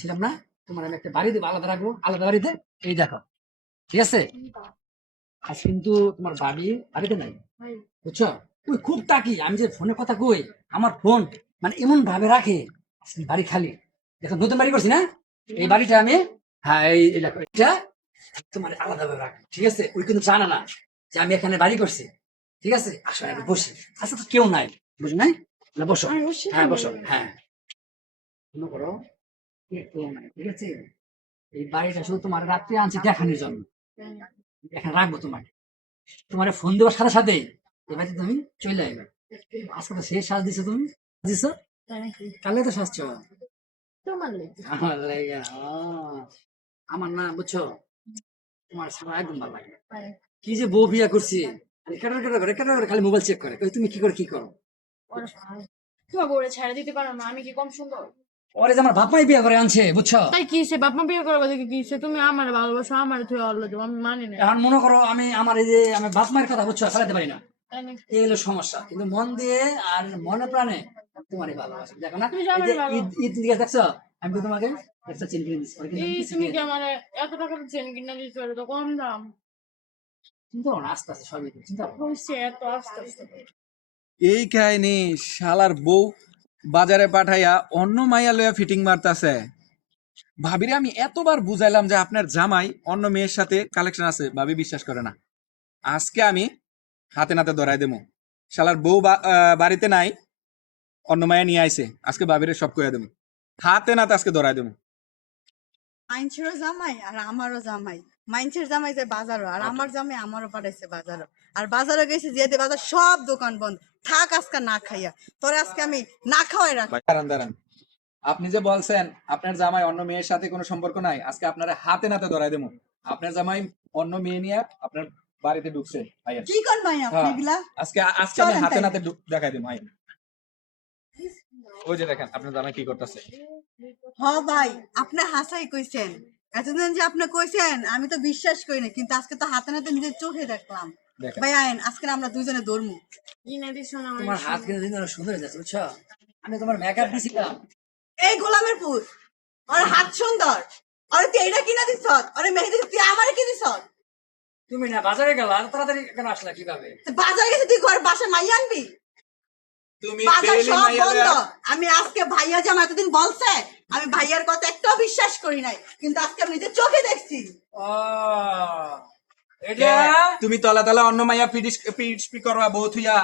ছিলাম না, তোমার আমি একটা বাড়ি দেবো, আলাদা রাখবো, আলাদা বাড়িতে। এই দেখো, ঠিক আছে? আজ কিন্তু তোমার বাড়ি বাড়িতে নাই, বুঝছো? তুই খুব তাকি, আমি যে ফোনে কথা কই, আমার ফোন মানে এমন ভাবে রাখে, আজকে বাড়ি খালি। দেখো নতুন বাড়ি করছি না, এই বাড়িটা আমি, হ্যাঁ এই দেখো এটা তোমার আলাদা ভাবে রাখ, ঠিক আছে? ওই কিন্তু জানা না যে আমি এখানে বাড়ি করছি, ঠিক আছে? আসো আমি বসি, আচ্ছা তো কেউ নাই, বুঝো নাই? না বসো, হ্যাঁ বসো, হ্যাঁ মনে করো কেউ নাই, ঠিক আছে? এই বাড়িটা শুধু তোমার রাত্রে আনছি দেখানোর জন্য, এখানে রাখবো তোমাকে। তোমার ফোন দেওয়ার সাথে সাথে এবারে তুমি চলে আসবে। আজকে তো শেষ সাজ দিছো, তুমি দিছো কালে তো সাজছ আমার লেগে। আমার না বুঝছো, তোমার সারা একদম ভালো লাগে। কি যে বউ বিয়া করছি, খালি মোবাইল চেক করে, কই তুমি কি করে কি করো? তোমার বউরে ছেড়ে দিতে পারো না, আমি কি কম সুন্দর? ওরে যে আমার বাপ মাই বিয়া করে আনছে, বুঝছো? তাই কি সে বাপ মা বিয়ে করবে দেখে কি সে তুমি আমার ভালোবাসো, আমার তুই অল্লো আমি মানি না। এখন মনে করো আমি আমার এই যে আমি বাপ মায়ের কথা বুঝছো ফেলাতে পারি না, তাই নাকি? এই হলো সমস্যা। কিন্তু মন দিয়ে আর মনে প্রাণে তোমারই ভালোবাসি, দেখো না? তুমি এই জানো যে ভালো। ঈদ ঈদ দিকে দেখছো, আমি তো তোমাকে একটা চিনি কিনে দিচ্ছি, তুমি কি আমার এত টাকা চেন কিনা দিতে পারো? তো কম দাম চিন্তা করো না, আস্তে আস্তে সবই তো চিন্তা করো। হয়েছে, এত আস্তে আস্তে এই কাহিনী শালার বউ বাজারে পাঠাইয়া অন্য মাইয়া লইয়া ফিটিং মারতাছে। ভাবিরে আমি এতবার বুঝাইলাম যে আপনার জামাই অন্য মেয়ের সাথে কালেকশন আছে, ভাবি বিশ্বাস করে না। আজকে আমি হাতে নাতে ধরাই দেবো। শালার বউ বাড়িতে নাই, অন্য মাইয়া নিয়ে আইছে, আজকে ভাবিরে সব কইয়া দেবো, হাতে নাতে আজকে ধরাই দেবো। মাইনছেরও জামাই আর আমারও জামাই। মাইনছের জামাই যে বাজারও, আর আমার জামাই আমারও পাঠাইছে বাজারও। আর বাজারে গেছে যেতে বাজার সব দোকান বন্ধ। থাক আজকে না খাইয়া, তোরে আজকে আমি না খাওয়াই রাখ। দাঁড়ান দাঁড়ান, আপনি যে বলছেন আপনার জামাই অন্য মেয়ের সাথে কোনো সম্পর্ক নাই, আজকে আপনারা হাতে নাতে ধরাই দেবো। আপনার জামাই অন্য মেয়ে নিয়ে আপনার বাড়িতে ঢুকছে ভাইয়া। কি কর ভাই আপনি হ্যাঁ, এগুলা? আজকে আজকে আমি চলেন হাতে তাইলে। নাতে দেখাই দেবো ভাই। ওই যে দেখেন আপনার জামাই কি করতেছে। হ ভাই, আপনি হাসাই কইছেন। এতদিন যে আপনি কইছেন আমি তো বিশ্বাস করি না, কিন্তু আজকে তো হাতে নাতে নিজের চোখে দেখলাম। দেখেন। ভাই আইন, আজকে আমরা দুইজনে ধরমু। কিনে দিস না তোমার হাত কিন্তু দিন সুন্দর হয়ে যাচ্ছে, বুঝছো? আমি তোমার মেকআপ দিছিলাম। এই গোলামের পুত, ওর হাত সুন্দর, আরে তুই এটা কিনা দিছ, আরে মেহেদি তুই আমারে কি দিছ? তুমি না বাজারে গেলা, তাড়াতাড়ি কেন আসলা কিভাবে? বাজারে গেছে তুই ঘর বাসা মাই আনবি? তুমি বাজার ডেইলি সব মাইয়া বন্ধ। লইয়া- আমি আজকে ভাইয়া যে আমার এতদিন বলছে, আমি ভাইয়ার কথা একটাও বিশ্বাস করি নাই, কিন্তু আজকে আমি নিজের চোখে দেখছি। ও এটা কে? তুমি তলা তলা অন্য মাইয়া পিটিস করবা বউ থুইয়া,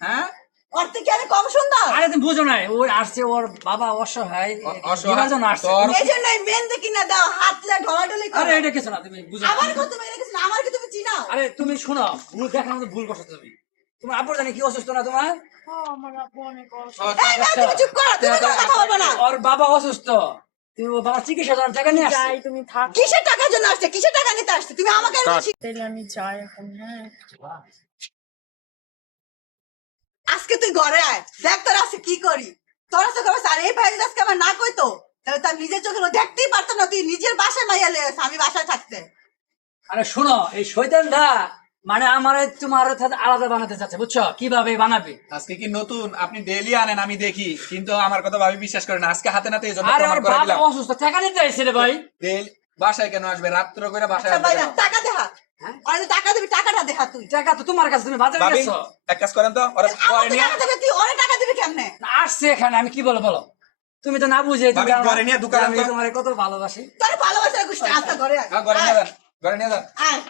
হ্যাঁ? ওর থেকে আমি কম সুন্দর? আরে তুমি বুঝো নাই, ওই আসছে ওর বাবা অসহায়, অসহায়, দিবার জন্য আসছে। তোর- এই জন্য মেহেন্দি কিনা দাও, হাতলে ঢলাঢলি আরে করো। এটা কিছু না, তুমি বুঝো আমার না। কথা তুমি রেখেছ না, আমার কি তুমি চিনাও? আরে তুমি শোনো, ভুল দেখার মতো ভুল করছো তুমি। তোমার আব্বুর জানি কি অসুস্থ না তোমার? আমার আপু অনেক অসুস্থ। এই মেয়ে, তুমি চুপ করো, তুমি কোনো কথা বলবে না। ওর বাবা অসুস্থ, তুমি ওর বাবা চিকিৎসা করার টাকা নিয়ে আসছে। যাই তুমি থাক, কিসের টাকার জন্য আসছে, কিসের টাকা নিতে আসছে? তুমি আমাকে তাইলে আমি যাই এখন। হ্যাঁ, আজকে তুই ঘরে আয়, দেখ তোর আজকে কি করি। তোর আজকে করবো, আর এই ভাই যদি আজকে আমার না কইতো, তাহলে তার নিজের চোখে দেখতেই পারতো না। তুই নিজের বাসায় মাইয়া লেগে আমি বাসায় থাকতে। আরে শোনো, এই শয়তানটা মানে আমার তোমার সাথে আলাদা বানাতে চাচ্ছে, বুঝছো? কিভাবে বানাবে? আজকে কি নতুন? আপনি ডেইলি আনেন আমি দেখি, কিন্তু আমার কথা ভাবি বিশ্বাস করেন না। আজকে হাতে নাতে এই জন্য আরে প্রমাণ ওর করে বাবা দিলাম। অসুস্থ, টাকা নিতে এসেছে রে ভাই। ডেইলি বাসায় কেন আসবে? রাত্র করে বাসায় আচ্ছা আসবে ভাই, কেন? টাকা দেখা। হ্যাঁ? আর টাকা দিবি, টাকাটা দেখা তুই। টাকা তো তোমার কাছে, তুমি বাজারে ভাবি গেছো। এক কাজ করেন তো, ওরা ঘরে আমাকে নিয়ে টাকা দেবে, তুই ওরে টাকা দিবি কেমনে? না, আসছে এখানে, আমি কি বলো বলো? তুমি তো না বুঝে ভাবি, ঘরে নিয়ে ঢুকালাম আমি তো। তোমার কত ভালোবাসি। তোর ভালোবাসা গোষ্ঠী, আচ্ছা ঘরে আয়। ঘরে নিয়ে যান, ঘরে নিয়ে যান। আয়।